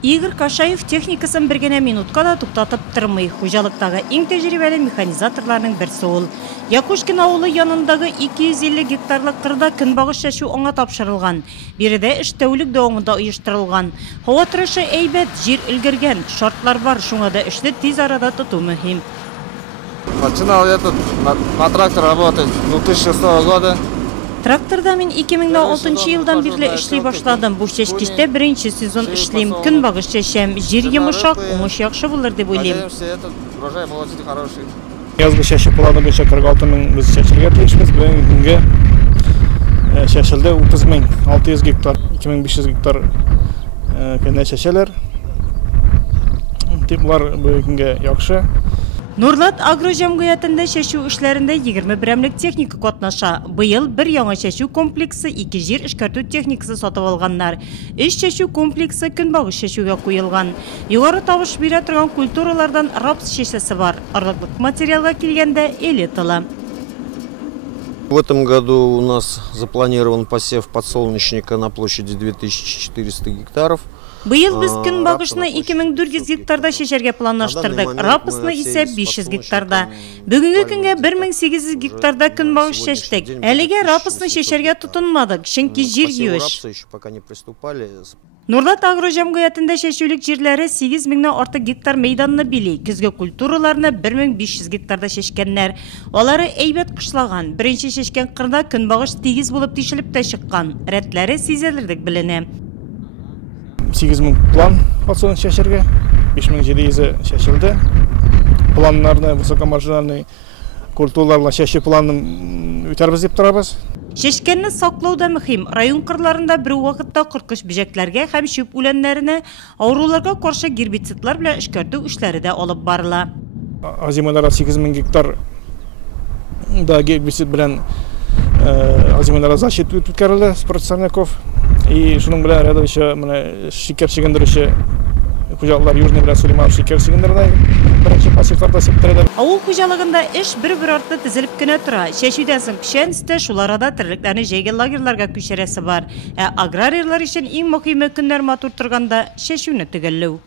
Игорь Кашаев техникасын бір генә минутка да туктатып тормый. Хуҗалыктагы иң тәҗрибәле механизаторларның берсе ул. Якушкин авылы янындагы 250 гектарлык кырда көнбагыш чәчү аңа тапшырылган. Биредә эш тәүлек дәвамында оештырылган. Һава торышы әйбәт, җир өлгергән, шартлар бар, шуңа да эшне тиз арада тоту мөһим. Начинал я тут на трактор работать 2006 года. Тракторда мен 2006 елдан бирле эшли башладым. Бу чәчкечтә беренче сезон эшлим. Көнбагыш чәчәм. Җир йомшак, уңыш яхшы булыр дип уйлыйм. Язгы чәчү планы буенча 46 мең без чәчәргә тиешбез. Бүгенге көнгә чәчелде 30 мең 600 гектар, 2500 гектар көнә чәчәләр. Булар бүгенге көнгә яхшы. Нурлат агро җәмгыятендә чәчү эшләрендә 21 техника катнаша. Быел бер яңа чәчү комплексы, 2 җир эшкәртү техникасы сатып алганнар. 3 чәчү комплексы көнбагыш чәчүгә куелган. Югары табыш бирә торган культуралардан рапс чәчәсе бар. Арыклык материалга килгәндә элиталы. В этом году у нас запланирован посев подсолнечника на площади 2400 гектаров. Быел без көнбагышны 2400 гектарда чәчәргә планлаштырдык, рапсны исә 500 гектарда. Бүгенге көнгә 1800 гектарда көнбагыш чәчтек. Әлегә рапсны чәчәргә тотынмадык, чөнки җир юеш. Нурлат агро җәмгыятендә чәчүлек җирләре 8 меңнән артык гектар мәйданны били. Көзге культураларны 1500 гектарда чәчкәннәр. Алары әйбәт кышлаган. Беренче чәчкән кырда көнбагыш тигез булып тишелеп тә чыккан. Рәтләре сизелерлек беленә. 8 мең план подсолнух чәчәргә, 5700 чәчелде. Планнарны высокомаржинальный культураларны чәчү планын үтәрбез дип торабыз. Чәчкәнне саклау да мөһим. Район кырларында бер вакытта кыркыш бөҗәкләргә һәм чүп үләннәренә, авыруларга каршы гербицидлар белән эшкәртү эшләре дә алып барыла. Азималарга 8 мең гектар да гербицид белән азималарга защита үткәрелде с процентников. И шуның белән рядом еще шикәр чигендерүче хуҗалыклар Южный белән Сулейманов шикәр чигендерде. Беренче пассивларда септерәләр. Авыл хуҗалыгында эш бер артлы тезелеп кенә тора. Чәчүдән соң пешән өстә шул арада терлекләрне җәйге лагерьларга күчерәсе бар. Аграрийлар өчен иң мөһиме көннәр матур торганда чәчүне төгәлләү.